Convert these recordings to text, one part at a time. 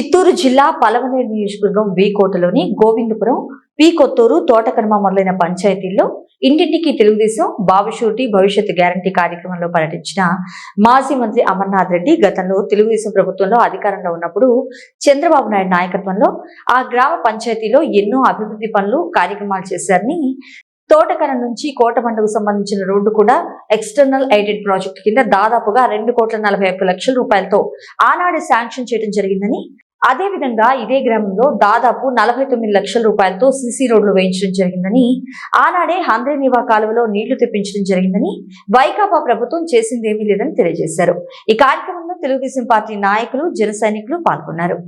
చిత్తూరు జిల్లా పలమనేరు నియోజకవర్గం వి కోటలోని గోవిందపురం పి కొత్తూరు తోటకర్మ మొదలైన పంచాయతీల్లో ఇంటింటికి తెలుగుదేశం బాబుషూటి భవిష్యత్ గ్యారంటీ కార్యక్రమంలో పర్యటించిన మాజీ మంత్రి అమర్నాథ్ రెడ్డి గతంలో తెలుగుదేశం ప్రభుత్వంలో అధికారంలో ఉన్నప్పుడు చంద్రబాబు నాయుడు నాయకత్వంలో ఆ గ్రామ పంచాయతీలో ఎన్నో అభివృద్ధి పనులు కార్యక్రమాలు చేశారని తోటకర నుంచి కోటమండకు సంబంధించిన రోడ్డు కూడా ఎక్స్టర్నల్ ఎయిడెడ్ ప్రాజెక్ట్ కింద దాదాపుగా రెండు కోట్ల నలభై ఒక్క లక్షల రూపాయలతో ఆనాడు శాంక్షన్ చేయడం జరిగిందని అదే విధంగా ఇదే గ్రామంలో దాదాపు నలభై తొమ్మిది లక్షల రూపాయలతో సీసీ రోడ్లు వేయించడం జరిగిందని ఆనాడే హంద్రేనివా కాలువలో నీళ్ళు తెప్పించడం జరిగిందని వైకాపా ప్రభుత్వం చేసిందేమీ లేదని తెలియజేశారు. ఈ కార్యక్రమంలో తెలుగుదేశం పార్టీ నాయకులు జన సైనికులు పాల్గొన్నారు.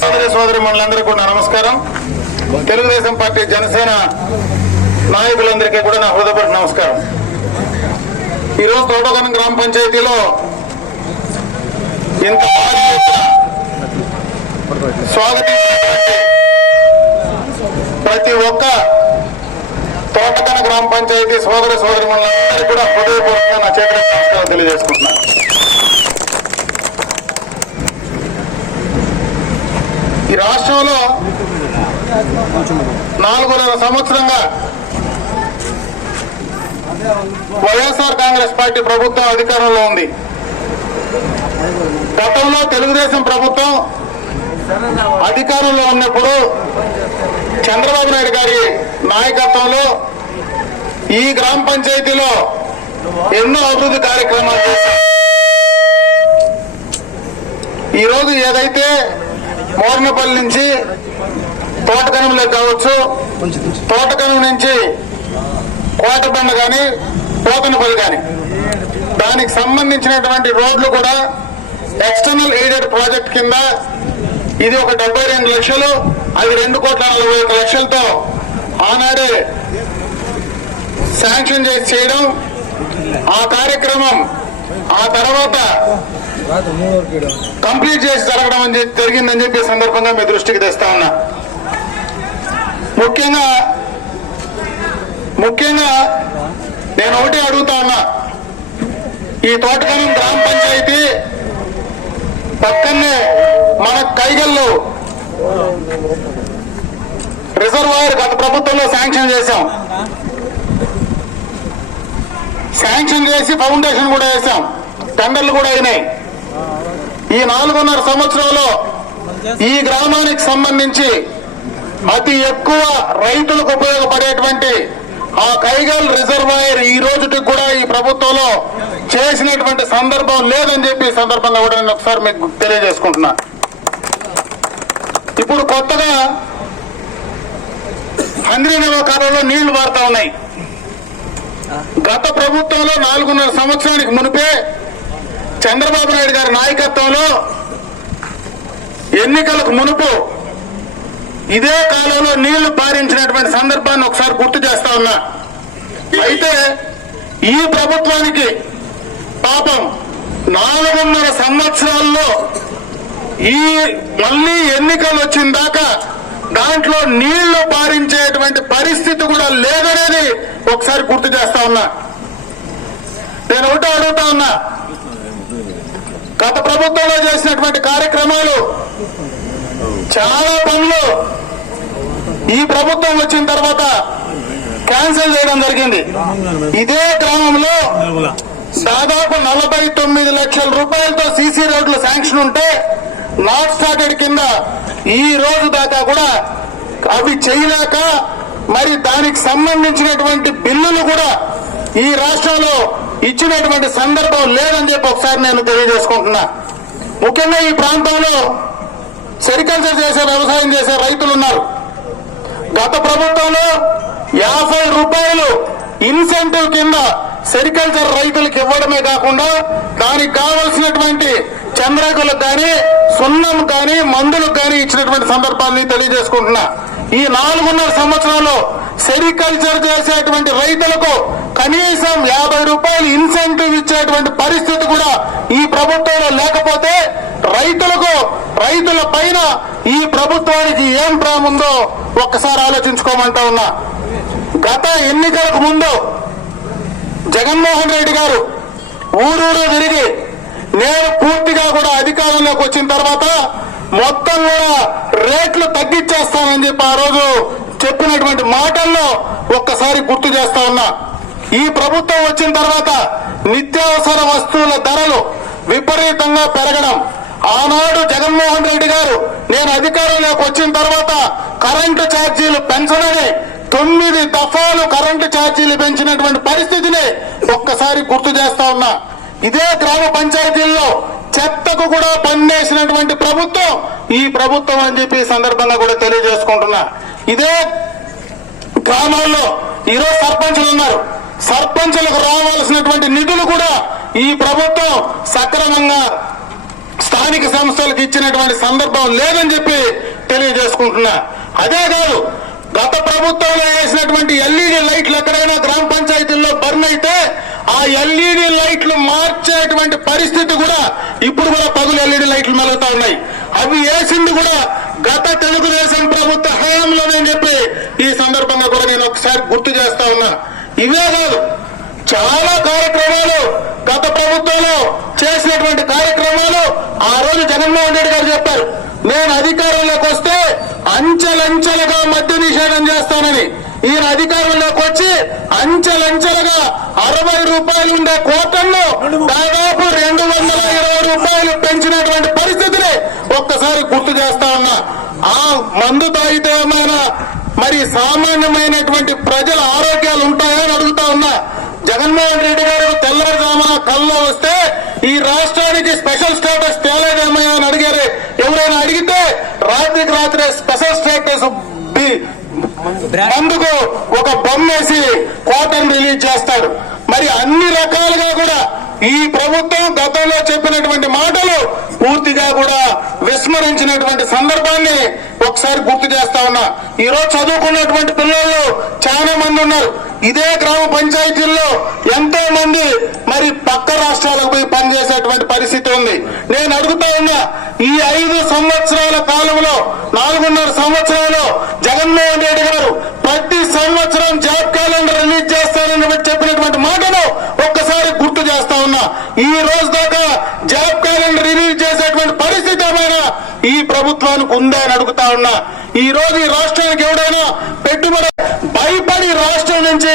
సోదరి సోదరి మనులందరూ కూడా నమస్కారం. తెలుగుదేశం పార్టీ జనసేన నాయకులందరికీ కూడా నా హృదయపూర్వక నమస్కారం. ఈరోజు తోటగనం గ్రామ పంచాయతీలో ఇంత భారీ ప్రతి ఒక్క తోటకన గ్రామ పంచాయతీ సోదర సోదరి మనందరికీ కూడా హృదయపూర్వక నా నమస్కారం తెలియజేసుకుంటున్నాను. ఈ రాష్ట్రంలో నాలుగున్నర సంవత్సరంగా వైఎస్ఆర్ కాంగ్రెస్ పార్టీ ప్రభుత్వం అధికారంలో ఉంది. గతంలో తెలుగుదేశం ప్రభుత్వం అధికారంలో ఉన్నప్పుడు చంద్రబాబు నాయుడు గారి నాయకత్వంలో ఈ గ్రామ పంచాయతీలో ఎన్నో అభివృద్ధి కార్యక్రమాలు చేశారు ఈరోజు ఏదైతే మోర్నపల్లి నుంచి తోటకనంలోకి కావచ్చు తోటకనం నుంచి కోటబండ కానీ పోతనపల్లి కానీ దానికి సంబంధించినటువంటి రోడ్లు కూడా ఎక్స్టర్నల్ ఎయిడెడ్ ప్రాజెక్ట్ కింద ఇది ఒక డెబ్బై రెండు లక్షలు అది రెండు కోట్ల నలభై ఒక లక్షలతో ఆనాడే శాంక్షన్ చేసి చేయడం ఆ కార్యక్రమం ఆ తర్వాత కంప్లీట్ చేసి జరగడం అని చెప్పి- జరిగిందని చెప్పి సందర్భంగా మీ దృష్టికి తెస్తా ఉన్నా. ముఖ్యంగా ముఖ్యంగా నేను ఒకటి అడుగుతా ఉన్నా. ఈ తోటకనం గ్రామ పంచాయతీ పక్కనే మన కైగల్లో రిజర్వాయర్ గత ప్రభుత్వంలో శాంక్షన్ చేశాం. శాంక్షన్ చేసి ఫౌండేషన్ కూడా వేసాం టెండర్లు కూడా అయినాయి. ఈ నాలుగున్నర సంవత్సరంలో ఈ గ్రామానికి సంబంధించి అతి ఎక్కువ రైతులకు ఉపయోగపడేటువంటి ఆ కైగల్ రిజర్వాయర్ ఈ రోజుకి కూడా ఈ ప్రభుత్వంలో చేసినటువంటి సందర్భం లేదని చెప్పి సందర్భంగా కూడా నేను ఒకసారి మీకు తెలియజేసుకుంటున్నా. ఇప్పుడు కొత్తగా హంద్రీనవ కాలంలో నీళ్ళు పారుతా ఉన్నాయి. గత ప్రభుత్వంలో నాలుగున్నర సంవత్సరానికి మునిపే చంద్రబాబు నాయుడు గారి నాయకత్వంలో ఎన్నికలకు మునుపు ఇదే కాలంలో నీళ్ళు పారించినటువంటి సందర్భాన్ని ఒకసారి గుర్తు చేస్తా ఉన్నా. అయితే ఈ ప్రభుత్వానికి పాపం నాలుగున్నర సంవత్సరాల్లో ఈ మళ్ళీ ఎన్నికలు వచ్చిన దాకా దాంట్లో నీళ్ళు పారించేటువంటి పరిస్థితి కూడా లేదనేది ఒకసారి గుర్తు చేస్తా ఉన్నా. నేను ఒకటే అడుగుతా ఉన్నా. గత ప్రభుత్వంలో చేసినటువంటి కార్యక్రమాలు చాలా పనులు ఈ ప్రభుత్వం వచ్చిన తర్వాత క్యాన్సిల్ చేయడం జరిగింది. ఇదే గ్రామంలో దాదాపు నలభై తొమ్మిది లక్షల రూపాయలతో సీసీ రోడ్లు శాంక్షన్ ఉంటే నాట్ స్టార్టెడ్ కింద ఈ రోజు దాకా కూడా అవి చేయలేక మరి దానికి సంబంధించినటువంటి బిల్లులు కూడా ఈ రాష్ట్రంలో ఇచ్చినటువంటి సందర్భం లేదని చెప్పి ఒకసారి నేను తెలియజేసుకుంటున్నా. ముఖ్యంగా ఈ ప్రాంతంలో సెరికల్చర్ చేసే వ్యవసాయం చేసే రైతులు ఉన్నారు. గత ప్రభుత్వంలో యాభై రూపాయలు ఇన్సెంటివ్ కింద సెరికల్చర్ రైతులకు ఇవ్వడమే కాకుండా దానికి కావలసినటువంటి చంద్రకులకు కానీ సున్నం కానీ మందులకు కానీ ఇచ్చినటువంటి సందర్భాన్ని తెలియజేసుకుంటున్నా. ఈ నాలుగున్నర సంవత్సరంలో సెరికల్చర్ చేసేటువంటి రైతులకు కనీసం యాభై రూపాయలు ఇన్సెంటివ్ ఇచ్చేటువంటి పరిస్థితి కూడా ఈ ప్రభుత్వంలో లేకపోతే రైతులకు రైతుల పైన ఈ ప్రభుత్వానికి ఏం ప్రేమ ఉందో ఒక్కసారి ఆలోచించుకోమంటా ఉన్నా. గత ఎన్నికలకు ముందు జగన్మోహన్ రెడ్డి గారు ఊరూరు తిరిగి నేను పూర్తిగా కూడా అధికారంలోకి వచ్చిన తర్వాత మొత్తం కూడా రేట్లు తగ్గించేస్తానని చెప్పి ఆ రోజు చెప్పినటువంటి మాటల్లో ఒక్కసారి గుర్తు చేస్తా ఉన్నా. ఈ ప్రభుత్వం వచ్చిన తర్వాత నిత్యావసర వస్తువుల ధరలు విపరీతంగా పెరగడం. ఆనాడు జగన్మోహన్ రెడ్డి గారు నేను అధికారంలోకి వచ్చిన తర్వాత కరెంటు ఛార్జీలు పెంచడని తొమ్మిది దఫాలు కరెంటు ఛార్జీలు పెంచినటువంటి పరిస్థితిని ఒక్కసారి గుర్తు చేస్తా ఉన్నా. ఇదే గ్రామ పంచాయతీల్లో చెత్తకు కూడా పన్నేసినటువంటి ప్రభుత్వం ఈ ప్రభుత్వం అని చెప్పి సందర్భంగా కూడా తెలియజేసుకుంటున్నా. ఇదే గ్రామాల్లో ఈరోజు సర్పంచులు ఉన్నారు. సర్పంచులకు రావాల్సినటువంటి నిధులు కూడా ఈ ప్రభుత్వం సక్రమంగా స్థానిక సంస్థలకు ఇచ్చినటువంటి సందర్భం లేదని చెప్పి తెలియజేసుకుంటున్నా. అదే కాదు గత ప్రభుత్వంలో వేసినటువంటి ఎల్ఈడి లైట్లు ఎక్కడైనా గ్రామ పంచాయతీల్లో బర్న్ అయితే ఆ ఎల్ఈడి లైట్లు మార్చేటువంటి పరిస్థితి కూడా ఇప్పుడు కూడా పగులు ఎల్ఈడి లైట్లు మెలుగుతా ఉన్నాయి. అవి వేసింది కూడా గత తెలుగుదేశం ప్రభుత్వ హయాంలోనే చెప్పి ఈ సందర్భంగా కూడా నేను ఒకసారి గుర్తు చేస్తా ఉన్నా. ఇవే కాదు చాలా కార్యక్రమాలు గత ప్రభుత్వంలో చేసినటువంటి కార్యక్రమాలు ఆ రోజు జగన్మోహన్ రెడ్డి గారు చెప్పారు. నేను అధికారంలోకి వస్తే అంచెలంచెలుగా మద్య నిషేధం చేస్తానని. ఈయన అధికారంలోకి వచ్చి అంచెలంచెలుగా అరవై రూపాయలు ఉండే కోటల్లో దాదాపు రెండు వందల ఇరవై రూపాయలు పెంచినటువంటి పరిస్థితిని ఒక్కసారి గుర్తు చేస్తా ఉన్నా. ఆ మందు తాగితే ఏమైనా మరి సామాన్యమైనటువంటి ప్రజల ఆరోగ్యాలు ఉంటాయా అని అడుగుతా ఉన్నా. జగన్మోహన్ రెడ్డి గారు తెల్లవారుజామున కల్లో వస్తే ఈ రాష్ట్రానికి స్పెషల్ మందుకు ఒక బొమ్మేసి కోటను రిలీజ్ చేస్తాడు. మరి అన్ని రకాలుగా కూడా ఈ ప్రభుత్వం గతంలో చెప్పినటువంటి మాటలు పూర్తిగా కూడా విస్మరించినటువంటి సందర్భాన్ని ఒకసారి గుర్తు చేస్తా ఉన్నా. ఈరోజు చదువుకున్నటువంటి పిల్లలు చాలా మంది ఉన్నారు. ఇదే గ్రామ పంచాయతీల్లో ఎంతో మంది మరి పక్క రాష్ట్రాలకు పోయి పనిచేసేటువంటి పరిస్థితి ఉంది. నేను అడుగుతా ఉన్నా ఈ ఐదు సంవత్సరాల కాలంలో నాలుగున్నర సంవత్సరాలు జగన్మోహన్ రెడ్డి గారు ప్రతి సంవత్సరం జాబ్ క్యాలెండర్ రిలీజ్ చేస్తారని చెప్పినటువంటి మాటను ఒక్కసారి గుర్తు చేస్తా ఉన్నా. ఈ రోజు దాకా జాబ్ క్యాలెండర్ రిలీజ్ చేసేటువంటి పరిస్థితి ఏమైనా ఈ ప్రభుత్వానికి ఉందా అని అడుగుతా ఉన్నా. ఈ రోజు ఈ రాష్ట్రానికి ఎవడైనా పెట్టుబడి భయపడి రాష్ట్రం నుంచి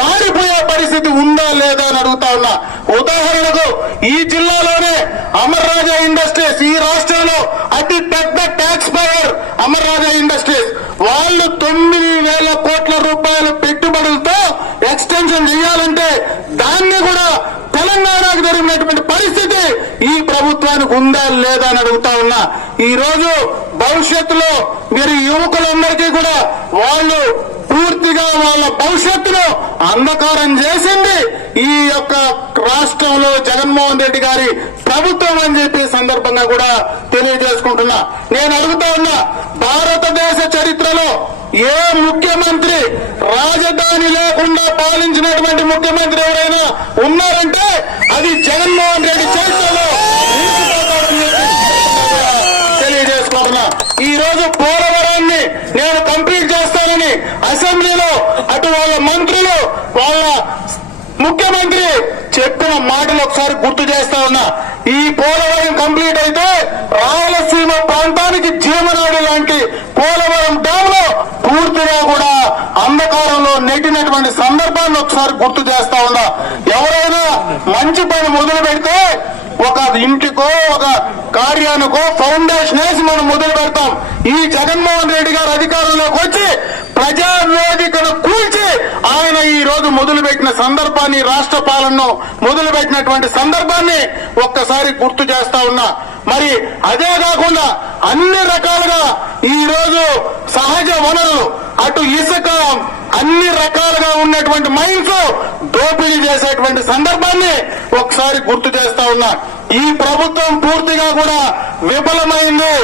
పారిపోయే పరిస్థితి ఉందా లేదా అని అడుగుతా ఉన్నా. ఉదాహరణకు ఈ జిల్లాలోనే అమర్ రాజా ఇండస్ట్రీస్ ఈ రాష్ట్రంలో అతి పెద్ద tax payer Amar Raja Industries. వాళ్ళు తొమ్మిది వేల కోట్ల రూపాయల పెట్టుబడులతో ఎక్స్టెన్షన్ చేయాలంటే దాన్ని కూడా తెలంగాణకు జరిగినటువంటి పరిస్థితి ఈ ప్రభుత్వానికి ఉందా లేదా అని అడుగుతా ఉన్నా. ఈ రోజు భవిష్యత్తులో మీరు యువకులందరికీ కూడా వాళ్ళు పూర్తిగా వాళ్ళ భవిష్యత్తును అంధకారం చేసింది ఈ యొక్క రాష్ట్రంలో జగన్మోహన్ రెడ్డి గారి ప్రభుత్వం అని చెప్పి సందర్భంగా కూడా తెలియజేసుకుంటున్నా. నేను అడుగుతా ఉన్నా భారతదేశ చరిత్రలో ఏ ముఖ్యమంత్రి రాజధాని లేకుండా పాలించినటువంటి ముఖ్యమంత్రి ఎవరైనా ఉన్నారంటే అది జగన్మోహన్ రెడ్డి చరిత్రలో తెలియజేసుకుంటున్నా. ఈ రోజు పోలవరాన్ని నేను కంప్లీట్ చేస్తానని అసెంబ్లీలో అటు వాళ్ళ మంత్రులు వాళ్ళ ముఖ్యమంత్రి చెప్పిన మాటలు ఒకసారి గుర్తు చేస్తా ఉన్నా. ఈ పోలవరం కంప్లీట్ అయితే రాయలసీమ ప్రాంతానికి జీవనాడి లాంటి పోలవరం డ్యామ్లో పూర్తిగా కూడా అంధకారంలో నెట్టినటువంటి సందర్భాన్ని గుర్తు చేస్తా ఉన్నా. ఎవరైనా మంచి పని మొదలు పెడితే ఒక ఇంటికో ఒక కార్యానికో ఫౌండేషన్ వేసి మనం మొదలు పెడతాం. ఈ జగన్మోహన్ రెడ్డి గారు అధికారంలోకి వచ్చి ప్రజావేదికను కూల్చి ఆయన ఈ రోజు మొదలు పెట్టిన సందర్భాన్ని రాష్ట్ర పాలనను మొదలు పెట్టినటువంటి సందర్భాన్ని ఒక్కసారి గుర్తు చేస్తా ఉన్నా. మరి అదే కాకుండా అన్ని రకాలుగా ఈ రోజు సహజ వనరులు అటు ఇసుక అన్ని రకాలుగా ఉన్నటువంటి మైన్స్ దోపిడీ చేసేటువంటి సందర్భాన్ని ఒకసారి గుర్తు చేస్తా ఉన్నా. ఈ ప్రభుత్వం పూర్తిగా కూడా విఫలమైంది.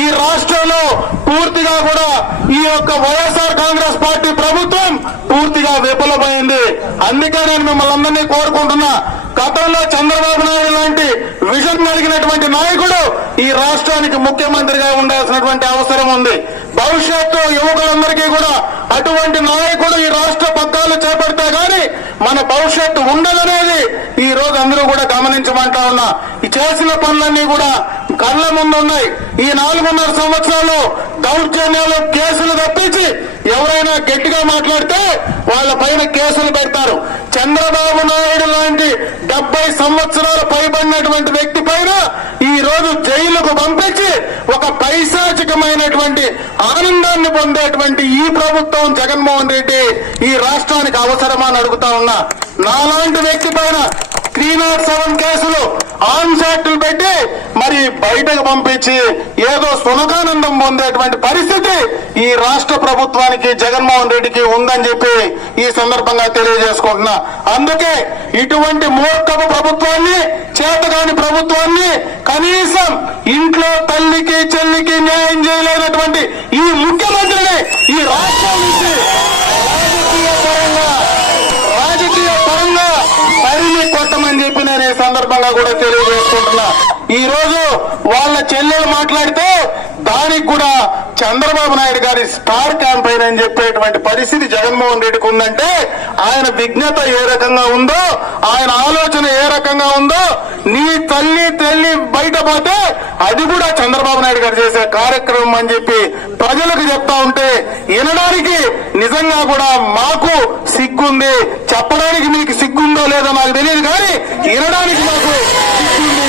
ఈ రాష్ట్రంలో పూర్తిగా కూడా ఈ యొక్క వైఎస్ఆర్ కాంగ్రెస్ పార్టీ ప్రభుత్వం పూర్తిగా విఫలమైంది. అందుకే నేను మిమ్మల్ని అందరినీ కోరుకుంటున్నా. గతంలో చంద్రబాబు నాయుడు లాంటి విజన్ కలిగినటువంటి నాయకుడు ఈ రాష్ట్రానికి ముఖ్యమంత్రిగా ఉండాల్సినటువంటి అవసరం ఉంది. భవిష్యత్తు యువకులందరికీ కూడా అటువంటి నాయకుడు ఈ రాష్ట్ర పగ్గాలు చేపడితే గాని మన భవిష్యత్తు ఉండదనేది ఈ రోజు అందరూ కూడా గమనించమంటా ఉన్నా. ఈ చేసిన పనులన్నీ కూడా కళ్ళ ముందు ఉన్నాయి. ఈ నాలుగున్నర సంవత్సరాలు దౌర్జన్యాలు కేసులు తప్పించి ఎవరైనా గట్టిగా మాట్లాడితే వాళ్ళ పైన కేసులు పెడతారు. చంద్రబాబు నాయుడు లాంటి డెబ్బై సంవత్సరాలు పైబడినటువంటి వ్యక్తి పైన ఈ రోజు జైలుకు పంపించి ఒక పైశాచికమైనటువంటి ఆనందాన్ని పొందేటువంటి ఈ ప్రభుత్వం జగన్మోహన్ రెడ్డి ఈ రాష్ట్రానికి అవసరమా అని అడుగుతా ఉన్నా. నాలాంటి వ్యక్తి పైన త్రీ నాట్ సెవెన్ కేసులు ఆన్ ఫ్యాక్టులు పెట్టి మరి బయటకు పంపించి ఏదో సునకానందం పొందేటువంటి పరిస్థితి ఈ రాష్ట్ర ప్రభుత్వానికి జగన్మోహన్ రెడ్డికి ఉందని చెప్పి ఈ సందర్భంగా తెలియజేసుకుంటున్నా. అందుకే ఇటువంటి మూర్ఖపు ప్రభుత్వాన్ని చేతగాని ప్రభుత్వాన్ని కనీసం ఇంట్లో తల్లికి చెల్లికి న్యాయం చేయలేదు రాష్ట్రం నుంచి రాజకీయ పరంగా రాజకీయ పరంగా తరిమి కొట్టమని చెప్పి నేను ఈ సందర్భంగా కూడా తెలియజేసుకుంటున్నా. ఈ రోజు వాళ్ళ చెల్లెలు మాట్లాడితే దానికి కూడా చంద్రబాబు నాయుడు గారి స్టార్ క్యాంపెయిన్ అని చెప్పేటువంటి పరిస్థితి జగన్మోహన్ రెడ్డికి ఉందంటే ఆయన విజ్ఞత ఏ రకంగా ఉందో ఆయన ఆలోచన ఏ రకంగా ఉందో నీ తల్లి తల్లి బయటపోతే అది కూడా చంద్రబాబు నాయుడు గారు చేసే కార్యక్రమం అని చెప్పి ప్రజలకు చెప్తా ఉంటే వినడానికి నిజంగా కూడా మాకు సిగ్గుంది. చెప్పడానికి మీకు సిగ్గుందో లేదో నాకు తెలియదు కానీ వినడానికి మాకు సిగ్గుంది.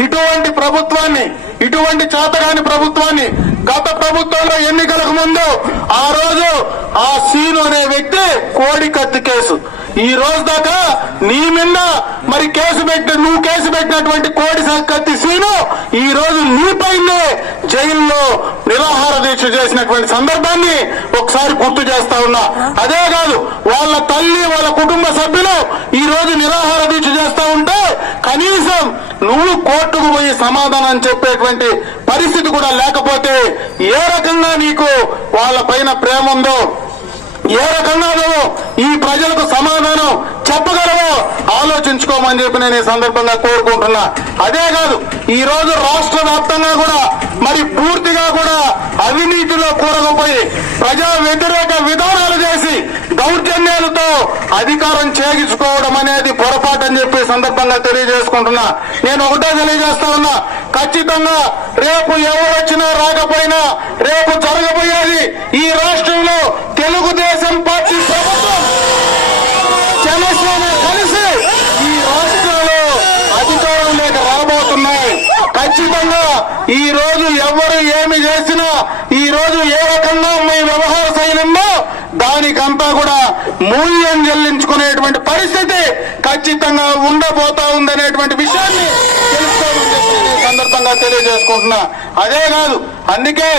ఇటువంటి ప్రభుత్వాన్ని ఇటువంటి చేతగాని ప్రభుత్వాన్ని గత ప్రభుత్వంలో ఎన్నికలకు ముందు ఆ రోజు ఆ సీను అనే వ్యక్తి కోడి కత్తి కేసు ఈ రోజు దాకా నీ మీద మరి కేసు పెట్టి నువ్వు కేసు పెట్టినటువంటి కోడి కత్తి సీను ఈ రోజు నీ పైనే జైల్లో నిరాహార దీక్ష చేసినటువంటి సందర్భాన్ని ఒకసారి గుర్తు చేస్తా ఉన్నా. అదే కాదు వాళ్ళ తల్లి వాళ్ళ కుటుంబ సభ్యులు ఈ రోజు నిరాహార దీక్ష చేస్తా ఉంటే కనీసం నువ్వు కోర్టుకు పోయి సమాధానం చెప్పేటువంటి పరిస్థితి కూడా లేకపోతే ఏ రకంగా నీకు వాళ్ళ పైన ప్రేమ ఉందో ఏ రకంగా నువ్వు ఈ ప్రజలకు సమాధానం చెప్పగలవో ఆలోచించుకోమని చెప్పి నేను ఈ సందర్భంగా కోరుకుంటున్నా. అదే కాదు ఈ రోజు రాష్ట్ర వ్యాప్తంగా కూడా మరి పూర్తిగా కూడా అవినీతిలో కూరకపోయి ప్రజా వ్యతిరేక విధానాలు చేసి దౌర్జన్యాలతో అధికారం చేయించుకోవడం అనేది పొరపాటు అని చెప్పి సందర్భంగా తెలియజేసుకుంటున్నా. నేను ఒకటే తెలియజేస్తా ఉన్నా ఖచ్చితంగా రేపు ఎవరు వచ్చినా రాకపోయినా రేపు జరగబోయేది ఈ రాష్ట్రంలో తెలుగుదేశం పార్టీ ప్రభుత్వం. జనసేన కలిసి ఈ రాష్ట్రంలో అధికారంలోకి రాబోతున్నాయి. ఖచ్చితంగా ఈ రోజు ఎవరు ఏమి చేసినా ఈ రోజు ఏ రకంగా మీ వ్యవహార శైలిలో దానికంతా కూడా మూల్యం చెల్లించుకునేటువంటి పరిస్థితి ఖచ్చితంగా ఉండబోతా ఉందనేటువంటి విషయాన్ని తెలుసుకోమని చెప్పి సందర్భంగా తెలియజేసుకుంటున్నా. అదే కాదు అందుకే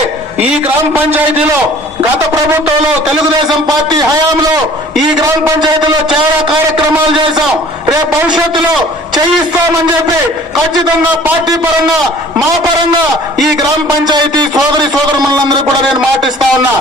ఈ గ్రామ పంచాయతీలో గత ప్రభుత్వంలో తెలుగుదేశం పార్టీ హయాంలో ఈ గ్రామ పంచాయతీలో చాలా కార్యక్రమాలు చేశాం. రేపు భవిష్యత్తులో చేయిస్తామని చెప్పి ఖచ్చితంగా పార్టీ పరంగా మా పరంగా ఈ గ్రామ పంచాయతీ సోదరి సోదరులందరూ కూడా నేను మాటిస్తా ఉన్నా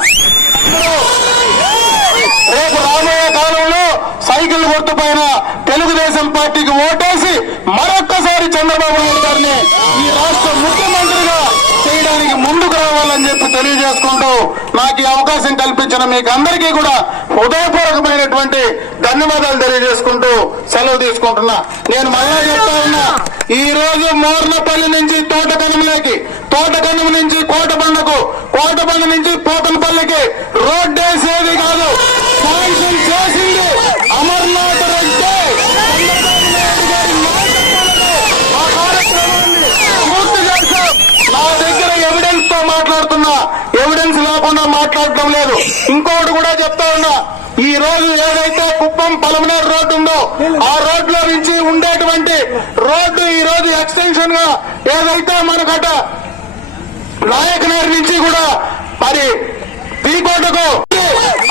రేపు రాబోయే కాలంలో సైకిల్ గుర్తు పైన తెలుగుదేశం పార్టీకి ఓటేసి మరొక్కసారి చంద్రబాబు నాయుడు గారిని ఈ రాష్ట్ర ముఖ్యమంత్రిగా చేయడానికి ముందుకు రావాలని చెప్పి తెలియజేసుకుంటూ నాకు ఈ అవకాశం కల్పించిన మీకు అందరికీ కూడా హృదయపూర్వకమైనటువంటి ధన్యవాదాలు తెలియజేసుకుంటూ సెలవు తీసుకుంటున్నా. నేను మళ్ళా చెప్తా ఉన్నా ఈ రోజు మోర్నపల్లి నుంచి తోటకనంలోకి తోటకనం నుంచి కోటబండకు కోటబండ నుంచి పోతనపల్లికి రోడ్డు వేసేది కాదు శాంక్షన్ చేసింది అమర్నాథ్ రెడ్డి. నా దగ్గర ఎవిడెన్స్తో మాట్లాడుతున్నా. ఎవిడెన్స్ లేకుండా మాట్లాడటం లేదు. ఇంకొకటి కూడా చెప్తా ఉన్నా ఈ రోజు ఏదైతే కుప్పం పలమనేరు రోడ్డు ఉందో ఆ రోడ్లో నుంచి ఉండేటువంటి రోడ్డు ఈ రోజు ఎక్స్టెన్షన్గా ఏదైతే మనకట నాయకనేరు నుంచి కూడా మరి పీకోటకు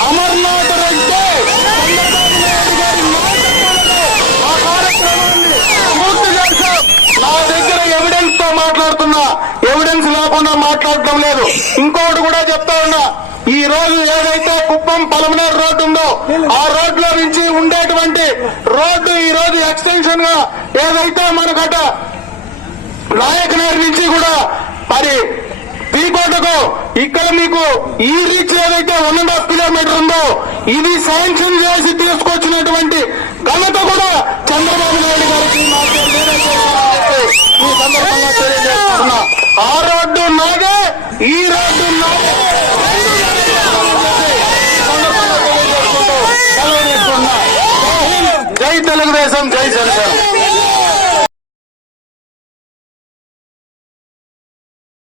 అమర్నాథ్ రెడ్డి చంద్రబాబు నాయుడు గారి నాయకత్వంలో ఆ కార్యక్రమాన్ని పూర్తి చేశాం. నా దగ్గర ఎవిడెన్స్తో మాట్లాడుతున్నా ఎవిడెన్స్ లేకుండా మాట్లాడటం లేదు. ఇంకొకటి కూడా చెప్తా ఉన్నా. ఈ రోజు ఏదైతే కుప్పం పలమనేరు రోడ్డు ఉందో ఆ రోడ్లో నుంచి ఉండేటువంటి రోడ్డు ఈ రోజు ఎక్స్టెన్షన్గా ఏదైతే మనకట నాయకనగర్ నుంచి కూడా మరి పీకోటకు ఇక్కడ మీకు ఈ రీచ్ ఏదైతే వన్ అండ్ హాఫ్ కిలోమీటర్ ఉందో ఇది శాంక్షన్ చేసి తీసుకొచ్చినటువంటి ఘనత కూడా చంద్రబాబు నాయుడు గారికి ఈ సందర్భంగా తెలియజేస్తున్నా ఆ రోడ్డు నాగే ఈ రోడ్డు నాగే జై జై తెలుగుదేశం జై జనసేన.